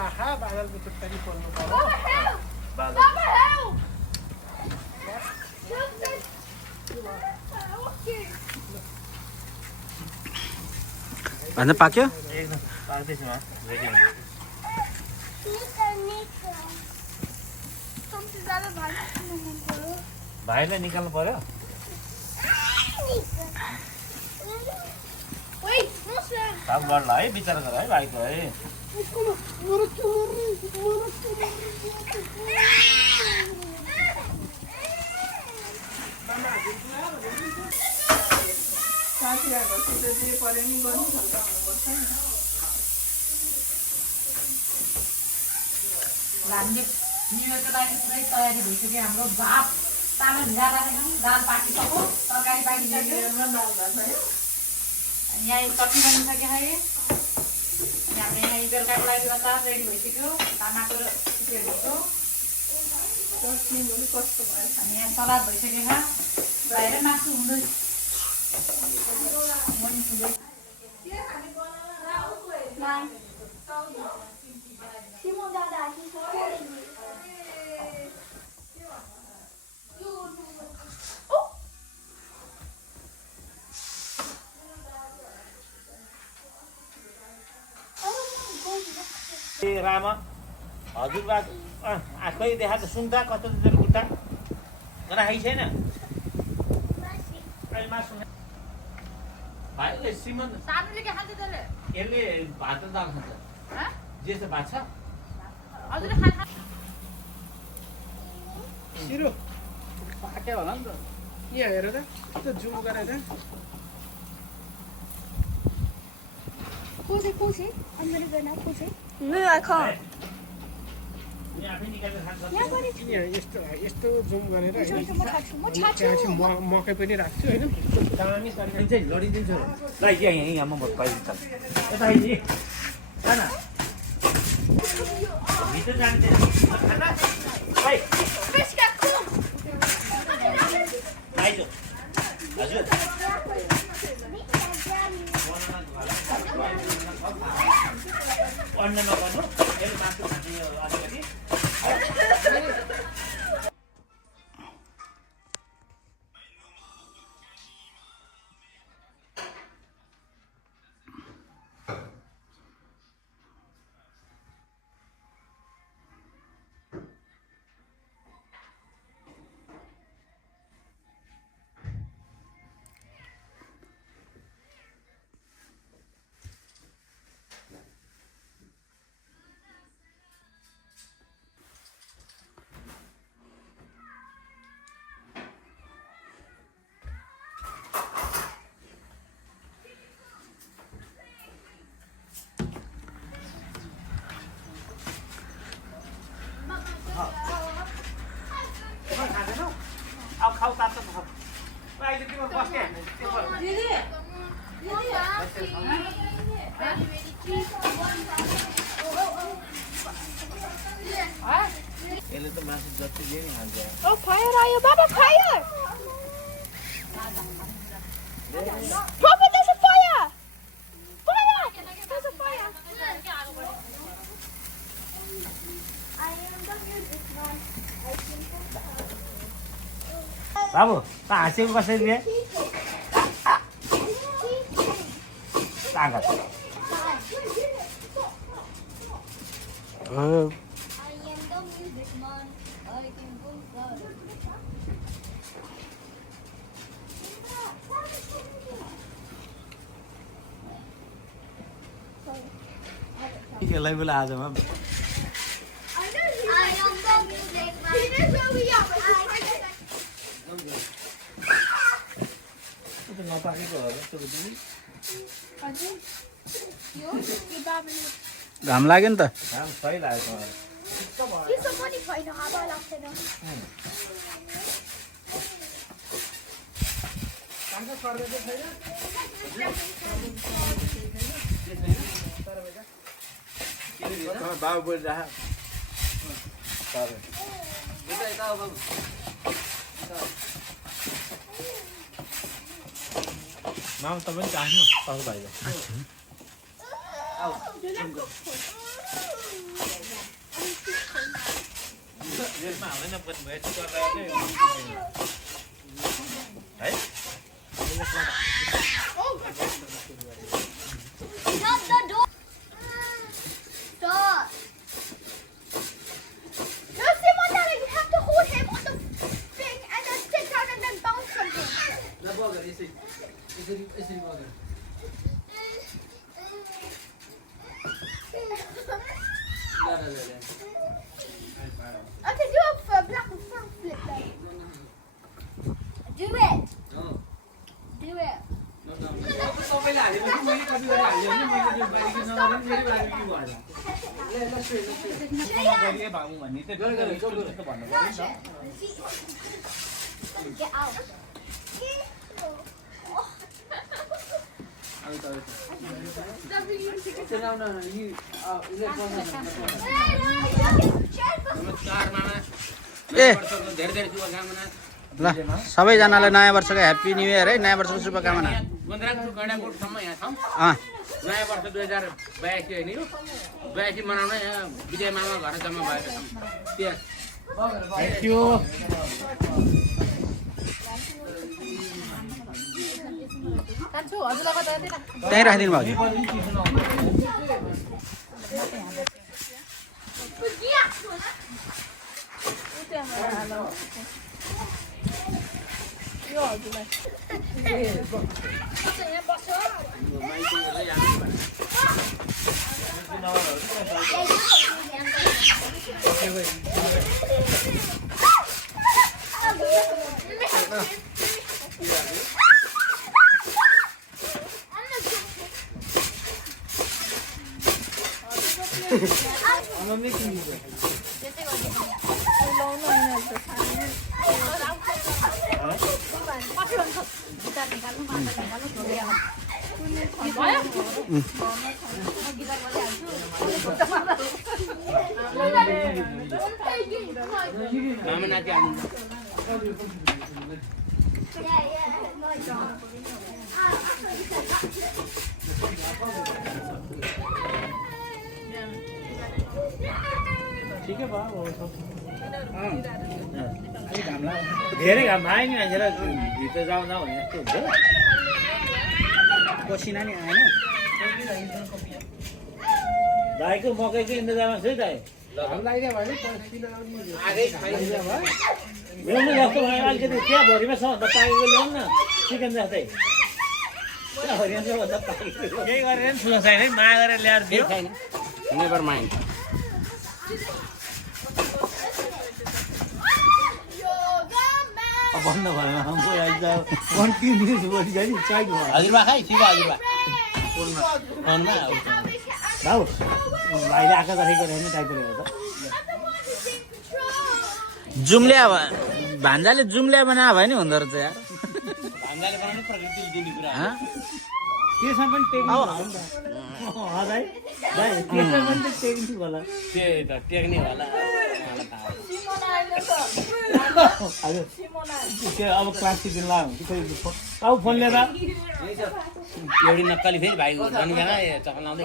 लाखा बादलको चुट्टारी पोल्नु पर्यो भन्दा पाक्यो एकदम पाक्दैछ म रेडी हुन्छ भाइलाई निकाल्नु पर्यो काम गर्ला है विचार गर है भाइको है साथीहरूको सुझाव जे पऱ्यो नि गर्नु खालको हुनुपर्छ नि हामीले न्यु इयरको लागि पुरै तयारी भइसक्यो हाम्रो भात तामा भिजा राखेको दाल पाकिसक्यो तरकारी पाकिसक्यो दाल भात भयो अनि यहाँ चटनी बनिसक्यो है हाम्रो यहाँ बेलुकाको लागि अचार रेडी भइसक्यो तामाको र चिकनको चटनी पनि कस्तो भयो अनि यहाँ सलाद भइसक्यो खा बाहिर मासु हुँदै ए रामा हजुरबा आँखै देखा त सुन्दा कस्तो तेरो खुट्टा राखेको छैन अहिले मासु भाइ श्रीमन सानुले के खान्छ त्यसले यसले भात र दाल खान्छ जे छ भात छ हजुरले खान्छ सिरो पाक्यो होला नि त यहाँ हेर त त्यो जुम गरेर Pose, I'm gonna go now, pose. नि आफै निकालेर खान्छ यहाँ यस्तो यस्तो जुम गरेर होइन म त्यहाँ चाहिँ मकै पनि राख्छु होइन दामी तरिकाले चाहिँ लडिदिन्छ ल यहाँ म पाइदिन्छ यता आइदिए खाना भित्र जान्छ खाना भाइ आइजो हजुर अन्न नगर्नु फेरि मासु खाने अलिकति अब खाऊ तातो खाऊ अहिले तिम्रो बस्ने दिदी यसले त मासु जति दिए नि खान्छ Oh, fire, are you? Baba, fire! Papa, there's a fire! Fire! There's a fire! I am the music one. I think बाबु त हाँसेको कसरी रे तागत I am the music man. I can go far. यसलाई बोला आजमा I am the music man. He knows where we are. त्यो नपाकेको हो जस्तो बुझ्नु घाम लाग्यो नि त काम सही लाग्यो He's the money fight. No, how about that? बाबु बोलिरह माम तपाईँ चाहनु तपाईँ भाइले यसमा हाल्दैन पनि भयो यस्तो गर्दा चाहिँ है Shut the door. Stop. No, Simon, darling, you have to hold him on the thing and then sit down and then bounce something. Okay, do a black front flip then. Do it. Do it. सबैले हाल्यो भने मैले कति गरी हाल्यो भने मैले यो बारीको नगरेँ फेरि बारीको भएन बलिए भागौँ भन्ने चाहिँ जस्तो भन्नु पर्यो नि त Get out. नमस्कार मामा ए वर्षको धेरै धेरै शुभकामना ल सबैजनालाई नयाँ वर्षको ह्याप्पी न्यू इयर है नयाँ वर्षको शुभकामना गुन्द्राको गैँडाकोटसम्म यहाँ छौँ अँ नयाँ वर्ष 2082 होइन यो 82 मनाउन यहाँ विजय मामा घर जम्मा भएका छौँ त्यहाँ थ्याङ्क यू कान्छु हजुरलाई कता यतै राख त्यहीँ राखिदिनु भयो यो हजुरलाई गिटार निकाल्नु माता निकाल्नु ढोलिया भयो म गिटार बजाइहाल्छु मामा नाति आउनु ठिकै भयो धेरै घाम आयो नि मान्छेलाई भित्र जाउँ जाउँ भने जस्तो हुन्छ पसिना नि आएन दाइको मकैको इन्तजाममा छ है दाइ ल्याउनु जस्तो भयो अलिकति त्यहाँ भरिमा छ भन्दा पाकेको ल्याउनु न चिकन जस्तै त्यहाँ भरिमा छ भन्दा पाकेको केही गरेर पनि ठुलो छैन है माया गरेर ल्याएर दियो छैन नेभर माइन्ड भन्नु भएन हमको आज कन्टिन्युस बढी जाने चाहिए हजुरबा खाइ छिबा हजुरबा फोनमा भाउ भाइले आँखा गरेको रहेन टाइपले हो त जुम ल्या भान्जाले जुम ल्या बना भयो नि हुँदो रहेछ यार भान्जाले बनाउने प्रकृतिले दिने कुरा हँ? त्यसमा पनि टेक्निक होला नि त दाइ दाइ त्यसमा पनि त टेक्निक होला त्यही त टेक्ने होला हजुर त्यो अब क्लास टिचर ला हुन्छ खोइ अब फोन लिएर एउटी नक्कली फेरि भाइ भन्नु बेला चकन लाउँदै